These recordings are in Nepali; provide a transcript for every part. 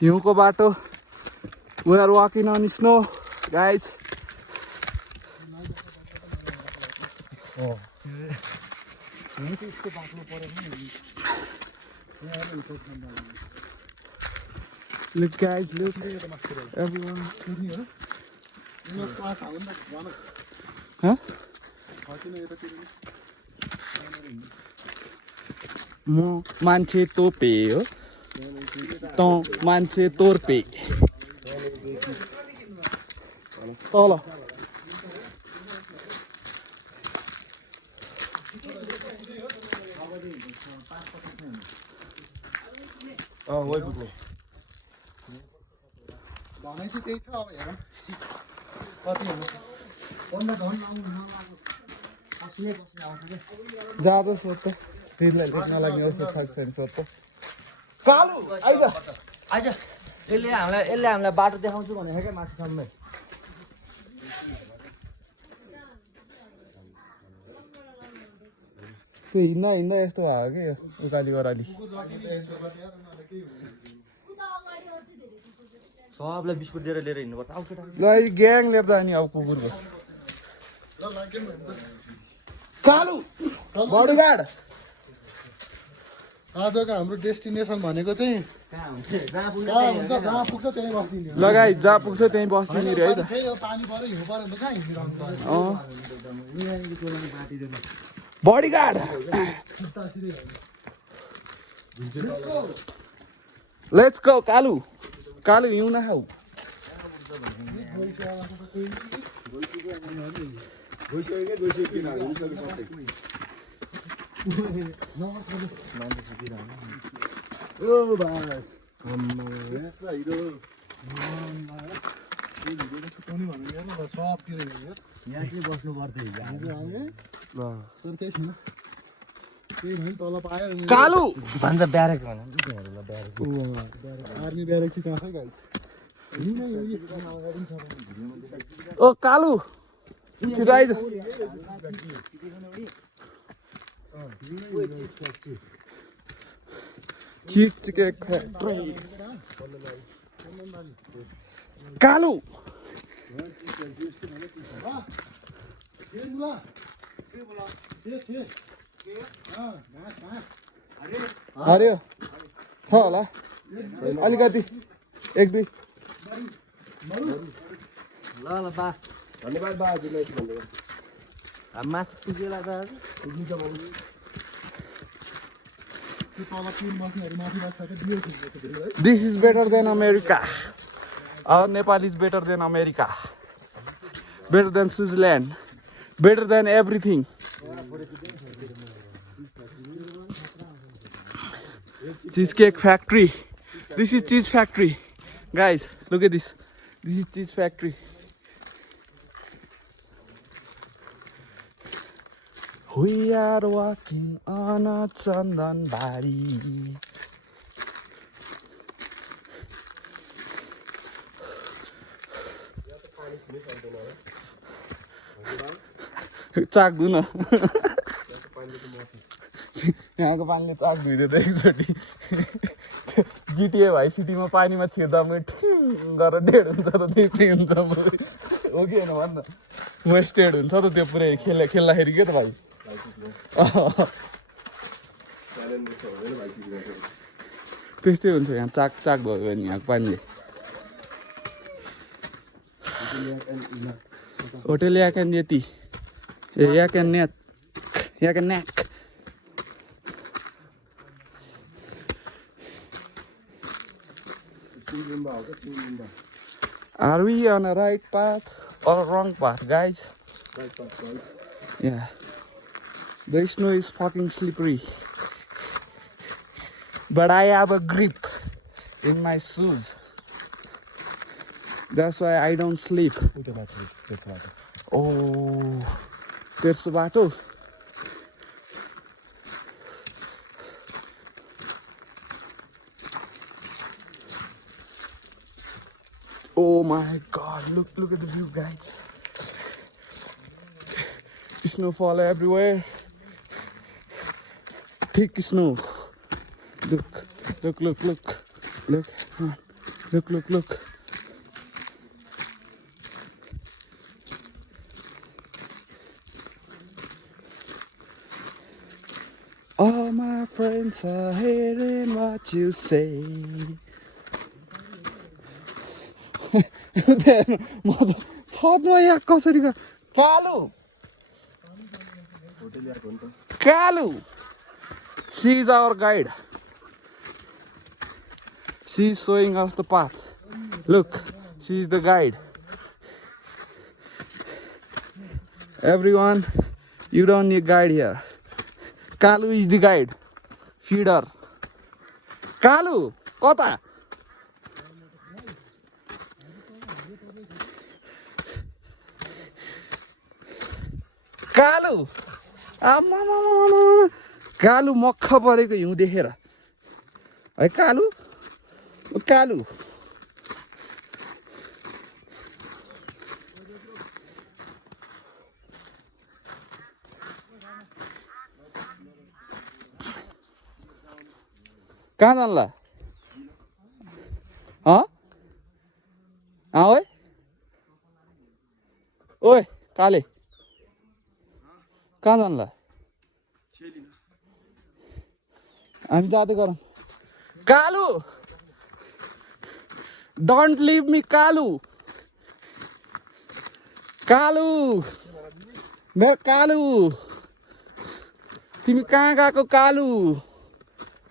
हिउँको बाटो. We are walking on snow, guys. Look, guys, look. Everyone. Huh? म मान्छे तोपे हो त मान्छे तोर्पे तल वही पुग्ने भनाइ चाहिँ त्यही छ अब हेर कति हुन्छ बन्द धन जाँदो सोध्छ तिरलाई लेख्न लाग्ने अवस्था छ छैन सोध्छ कालु आइज आइज यसले हामीलाई बाटो देखाउँछु भनेको क्या माथिसम्म त्यो हिँड्दा हिँड्दा यस्तो भयो कि यो उकाली ओह्राली सबलाई बिस्कुट दिएर लिएर हिँड्नुपर्छ आउ केटा ल ग्याङ लिएर जाने अब कुकुरको कालु बडीगार्ड आजको हाम्रो डेस्टिनेसन भनेको चाहिँ जहाँ पुग्छ त्यहीँ बस्दिने लगाइ जहाँ पुग्छ त्यहीँ बस्दिने रे है त पानी पऱ्यो हिउँ पऱ्यो भने त कहाँ हिँडिरहनु पर्यो बडीगार्ड लेट्स गो कालु कालु हिउँ नखाऊ यहाँ चाहिँ बस्नु पर्दै तल पायो कालु भन्छ ब्यारेक भन आर्मी ब्यारेक चाहिँ कहाँ गाइस ओ कालु छिटो आइज चिज केक फ्याक्ट्री कालु हऱ्यो छ होला अलिकति एक दुई ल बा धन्यवाद बाजुलाई माथि पुगेला त This is better than America. Our Nepal is better than America. Better than Switzerland. Better than everything. Cheesecake factory. This is cheese factory. Guys, look at this. This is cheese factory. We are walking on a Chandan Bari. चाक धुन यहाँको पानीले चाक धुइदियो त एकचोटि जिटिए भाइ सिटीमा पानीमा छिर्दा म ठिङ गरेर डेड हुन्छ त त्यस्तै हुन्छ हो कि होइन भन्न वेस्टेड हुन्छ त त्यो पुरै खेल्दाखेरि के त भाइ त्यस्तै हुन्छ यहाँ चाक चाक भयो भने यहाँको पानीले होटेल याक्यान यति याक्यान नेट याक्यान नेक Are we on a right path or a wrong path, guys? Right path, right? Yeah. The snow is fucking slippery. But I have a grip in my shoes. That's why I don't sleep. Oh, there's a battle. Oh my god, look at the view, guys. Snowfall everywhere. Thick snow. Look. Look. All my friends are hearing what you say. म त छतमा यहाँ कसरी कालु she is our guide. She is showing us the path. Look, she is the guide. Everyone, you don't need guide here. Kalu is the guide. Feeder. Kalu, kota? कालु कालु मक्ख परेको हिउँ देखेर है कालु कालु कहाँ जान्ला ओए ओए काले कहाँ जान्ला हामी जाँदै गरौँ कालु डोन्ट लिभ मी कालु कालु मेरो कालु तिमी कहाँ गएको कालु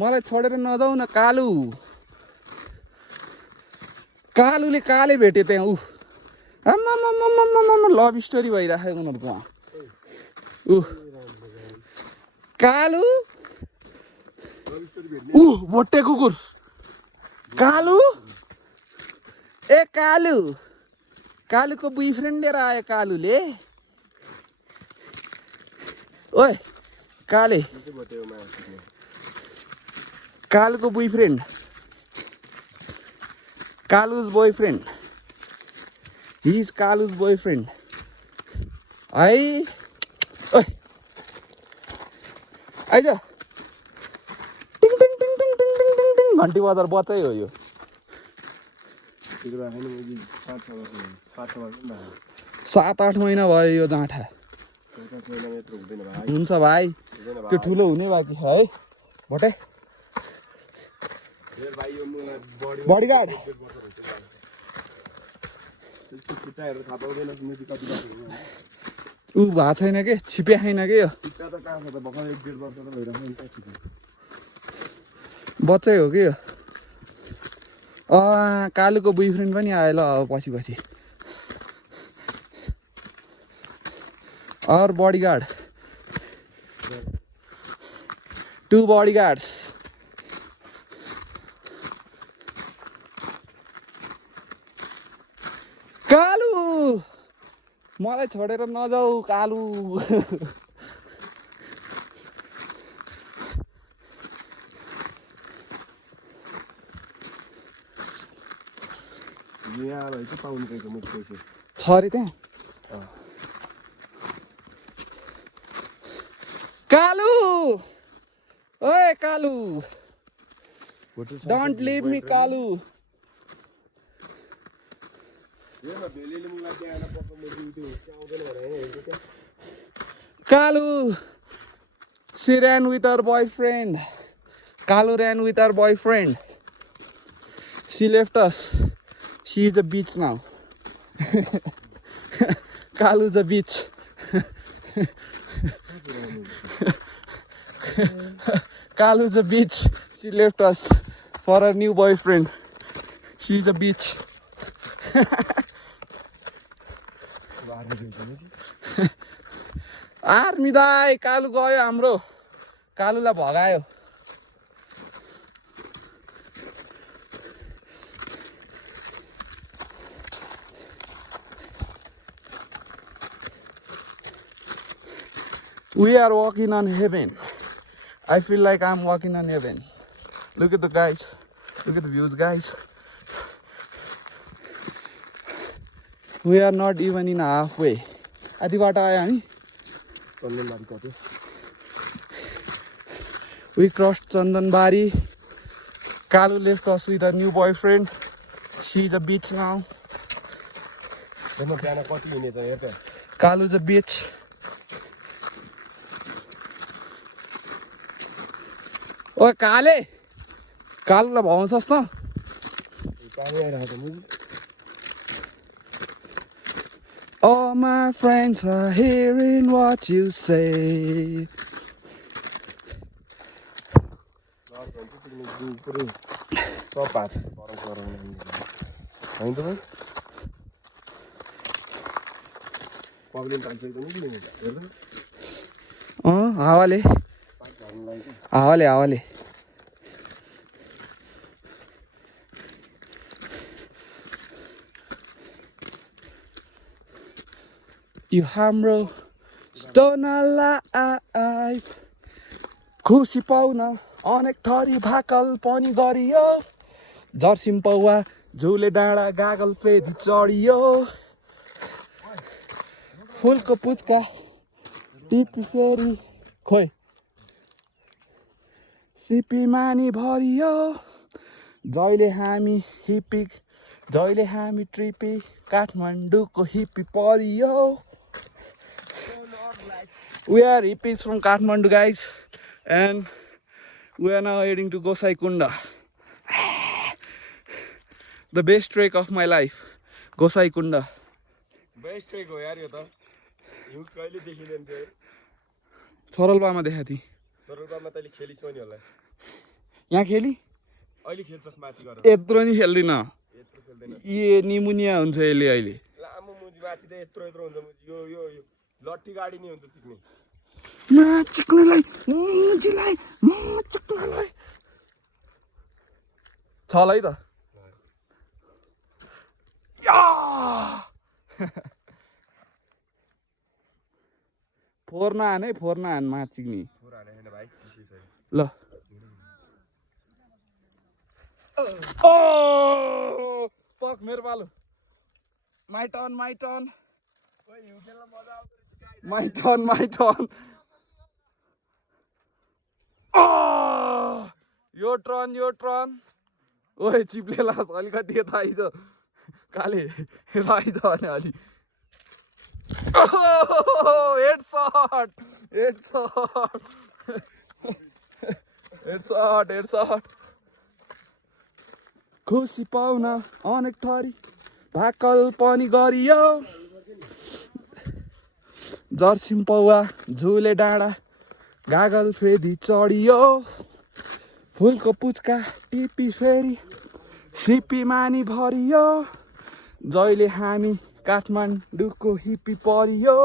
मलाई छोडेर नजाऊ न कालु कालुले काले भेटे त्यहाँ आम्मामामामामा लभ स्टोरी भइराखेको उनीहरूको कालु भोटे कुकुर कालु ए कालु कालुको बोयफ्रेन्ड लिएर आयो कालुले ओए काले कालुको boyfriend Kalu's boyfriend he is Kalu's boyfriend है ओए आइज टिङ टिङ टिङ टिङ टिङ टिङ टिङ टिङ घन्टी बजार बच्चै हो यो 7-8 महिना भयो यो जाँठा हुन्छ भाइ त्यो ठुलो हुने बाँकी छ है भोटे बडीगार्ड ऊ भएको छैन के छिपे छैन के यो बच्चै हो कि यो कालुको बोयफ्रेन्ड पनि आयो ल अब पछि और बडीगार्ड 2 bodyguards कालु मलाई छोडेर नजाऊ कालु छ अरे त्यहाँ कालु ओए Kalu don't leave me Kalu Kalu she ran with her boyfriend. Kalu ran with her boyfriend. She left us. She is a beach now. Kalu is a beach. Kalu is a beach. She left us for her new boyfriend. She is a beach. Army दाइ कालु गयो हाम्रो कालुलाई भगायो We are walking on heaven. I feel like I'm walking on heaven. Look at the guys. Look at the views, guys. We are not even in halfway. आधी बाटो आयो हामी We crossed Chandanbari. Kalu left us with a new boyfriend. She's a beach now. म बिहान कति हिँडेछ हेर त Kalu's a beach. ओ काले कालुलाई भगाउँछस् न पानी आइरहेको मुजी All my friends are hearing what you say. पुरै सब भात गरम होइन त भाइ पब्लिन पाल्छ पनि हेर त हावाले यो हाम्रो stone alive खुसी पाउन अनेक थरी भाकल पनि गरियो जर्सिम पौवा झुले डाँडा गागल फेरि चढियो फुलको पुच्का टिपी फेरि खोइ सिपी मानी भरियो जहिले हामी ट्रिपी काठमाडौँको हिप्पी परियो We are hippies from Kathmandu, guys, and we are now heading to Gosai Kunda. The best trek of my life, Gosai Kunda. Best trek हो यार यो त हिउँ कहिले देखिँदैन थियो Soralpama देखा थी सरलपामा तैँले खेलिस् नि होला यहाँ खेली अहिले खेल्छस् माथि गएर यत्रो नि खेल्दिन यत्रो खेल्दैन ये निमुनिया हुन्छ यसले अहिले लामो मुजी माथि त यत्रो हुन्छ मुजी यो लट्ठी गाडी नि हुन्छ चिक्ने चिक्नलाई मुजीलाई चिक्नलाई छल है त फोर नहान मा चिक्ने भाइ चिसै छ ल ओ पक मेरो पालो my turn my turn यो टर्न ओए चिप्ले लास अलिकति यता आइज काले यता आइज भने अलि हेड शट खुसी पाउन अनेक थरी भाकल पनि गरियो जर्सिम पौवा झुले डाँडा गागल फेरि चढियो फुलको पुच्का टिपी फेरि सिपी मानी भरियो जहिले हामी काठमाडौँको हिप्पी परियो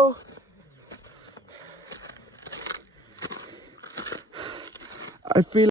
I feel